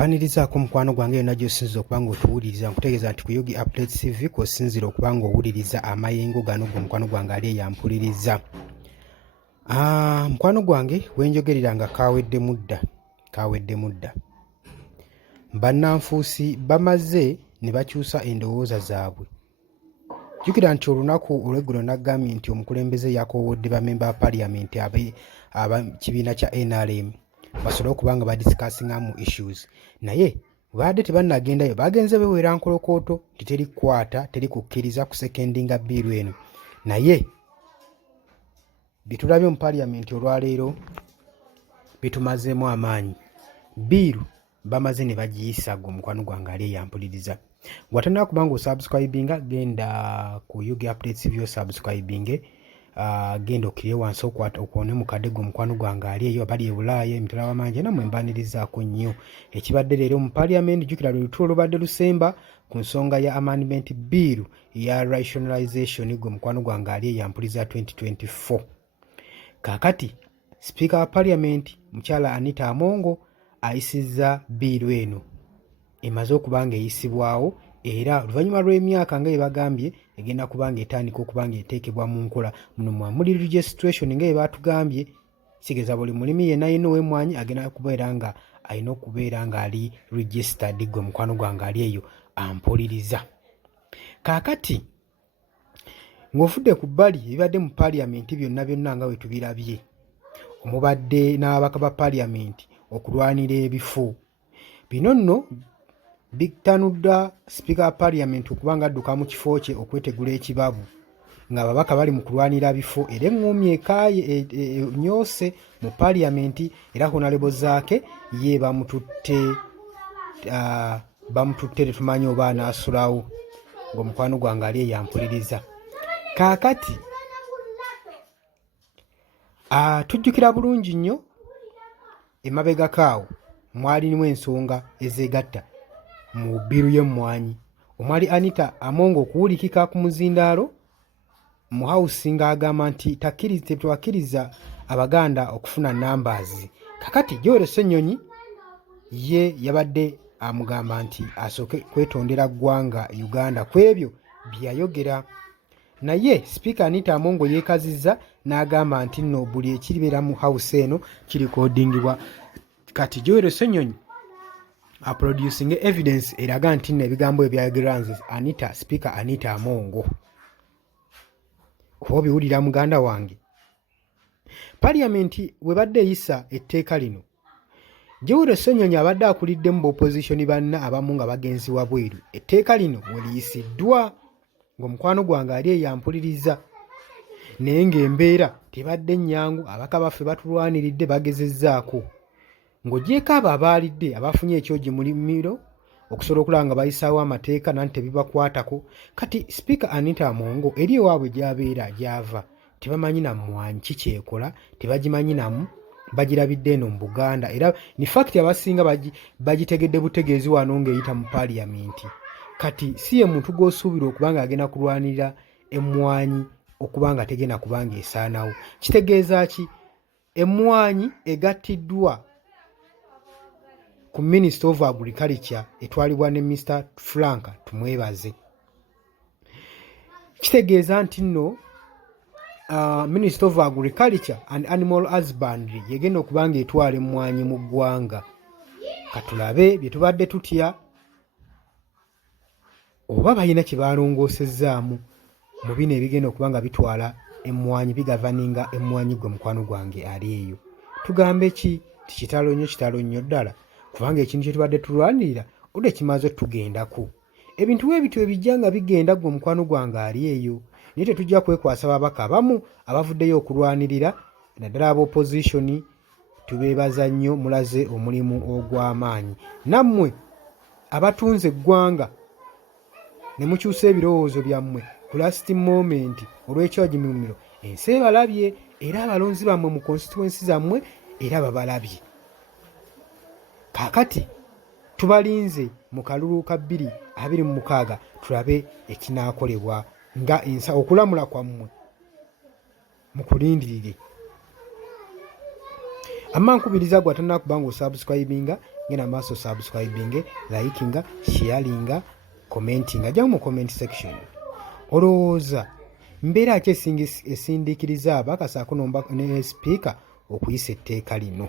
Nkwanirizaako mukwano gwange yonna gy'osinzira okuba ng'otuwuliriza nkutegeeza nti ku Yugi Updates TV kw'osinzira okuba ng'owuliriza amayengo gano gwe mukwano gwange ali eyampuliriza. Mukwano gwange wenjogerera nga kaweddemu dda. Bannanfuusi bamaze ne bakyusa endowooza zaabwe. Jjukira nti olunaku olw'eggulo naggambye nti omukulembeze yakoowodde bamemba ba Parliament kibiina kya NRM basobole okuba nga badisikasingamu issues, naye baadde tebannagendayo bagenze bewera nkolokooto nti teri kukwata teri kukkiriza kusekendinga bbiiru eno, naye bitulabye mu Parliament olwaleero bitumazeemu amaanyi. Bbiiru bamaze ne bagiyisa gwe mukwano gwange ali eyampuliriza. Watandika kuba nga osubscribinga genda ku Yugi Updates vyo subscribinge, genda okirye wansi okuone mukadde gwe mukwano gwange ali eyo abali e Bulaaya emitala w'amangi namwe mbanirizaako nnyo ekibadde leero mu Parliament. Jjukira lwe lutulo lubadde lusemba ku nsonga ya amendment bill ya rationalization gwe mukwano gwange ali eyampuliza 2024. Kaakati Speaker wa Parliament mukyala Anita Amongo ayisiza biiru eno emaze okuba nga eyisibwawo, era oluvannyuma lw'emyaka nga yebagambye egenda kuba nga etandika okuba nga eteekebwa mu nkola. Muno mwamuli registration nga yebatugambye, kitegeeza buli mulimi yenna yenna ow'emmwanyi agenda kubeera nga alina okubeera nga ali registered gwe mukwano gwange ali eyo ampuliriza. Kaakati ng'ofudde ku bbali ebibadde mu Parliament byonna byonna nga bwe tubirabye, omubadde n'ababaka ba Parliament okulwanira ebifo bino nno bitanudda Speaker wa Parliament okuba nga adduka mu kifo kye okwetegula ekibabu nga ababaka bali mu kulwanira bifo, era eŋŋumi ekaaye nyoose mu Parliament, era honorable zaake ye bamututte tetumanyi oba anaasulawo ng'omukwano gwange ali eyampuliriza. Kaakati tujjukira bulungi nnyo emabegakaawo mwalinimu ensonga ezeegatta mu bbiiru y'emmwanyi, omwali Anita Amongo okuwulikika ku muzindaalo mu House ng'agamba nti tetwakkiriza Abaganda okufuna numbers. Kakati Joel Ssenyonyi ye yabadde amugamba nti asooke kwetondera ggwanga Uganda ku ebyo bye yayogera, naye Speaker Anita Amongo yeekazizza n'agamba nti nno buli ekiribeera mu House eno kirikodingibwa. Kati Joel Ssenyonyi producing evidence eraga nti nno ebigambo ebyayogerwa nze Speaker Anita Amongo. Oba obiwulira muganda wange? Parliament webadde eyisa etteeka lino, Joel Ssenyonyi abadde akuliddemu opposition banna abamu nga bagenzi wabweru. Etteeka lino we liyisiddwa ng'omukwano gwange ali eyampuliriza, naye ng'embeera tebadde nnyangu. Abaka baffe batulwaniridde bagezezzaako, ng'ogyeko abo abaalidde abafunye ekyogi mu limiro okusobola okulaba nga bayisaawo amateeka nanti tebibakwatako. Kati Speaker Anita Amongo eri ewaabwe gy'abeera gy'ava tebamanyi na mmwanyi kikyekola, tebagimanyi namu, bagirabidde eno mu Buganda, era ni fact abasinga bagitegedde butegeezi wano ng'eyita mu Parliament. Kati si ye muntu gw'osuubira okuba nga agenda kulwanirira emmwanyi okuba nga tegenda kuba nga esaanawo. Kitegeeza ki? Emmwanyi egattiddwa ku Minister of Agriculture etwalibwa ne Mr. Frank tumwebaze. Kitegeeza nti nno Minister of Agriculture and Animal Husbandry yegenda okuba nga etwala emmwanyi mu ggwanga. Katulabe bye tubadde tutya oba balina kye balongoosezaamu mu bino ebigenda okuba nga bitwala emmwanyi bigavaninga emmwanyi gwe mukwano gwange ali eyo. Tugambe ki? Tikitalo nnyo ddala, kubanga ekintu kye tubadde tulwanirira odde kimaze tugendako. Ebintu bwebityo ebijja nga bigenda gwe mukwano gwange ali eyo, naye tetujja kwekwasa babaka abamu abavuddeyo okulwanirira, naddala ab'opposition. Tubeebaza nnyo, mulaze omulimu ogw'amaanyi. Nammwe abatunze eggwanga ne mukyusa ebirowoozo byammwe ku last moment olw'ekyogi mu mimiro, ensi ebalabye, era abalonzi bammwe mu constituency zammwe era babalabye. Kaakati tubalinze mu kalulu ka 2026 tulabe ekinaakolebwa nga okulamula kwammwe mukulindirire. Amma nkubiriza gwe atannaba kuba nga osubscribinga genda maaso subscribing, likinga, sharinga, commentinga. Ajjamu mu comment section. Olowooza mbeera ki esindikiriza abakasa ne speaker okuyisa etteeka lino?